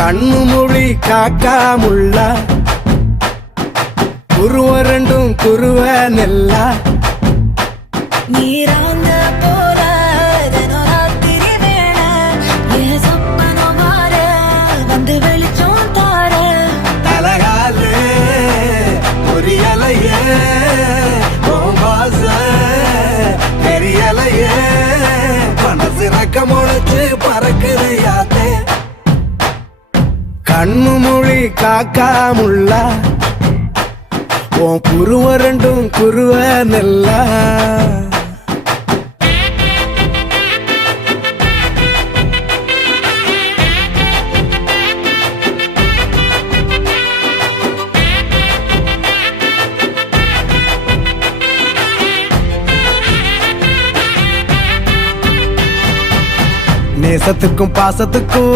கண்ணு மொழி காக்காமுள்ள குருவ ரெண்டும் குருவ நெல்லா நீராங்க போல தினராத்திரி வேண என் சொப்பனம் மாற வந்து வெளிச்சம் தார தலகாலே பொரியலையே வாச பெரியலையே மனசு ரக்க முளைச்சு பறக்குது யாத்தே கண்ணு மொழி காக்காமுள்ள உன் குருவ ரெண்டும் குருவ நெல்லா நேசத்துக்கும் பாசத்துக்கும்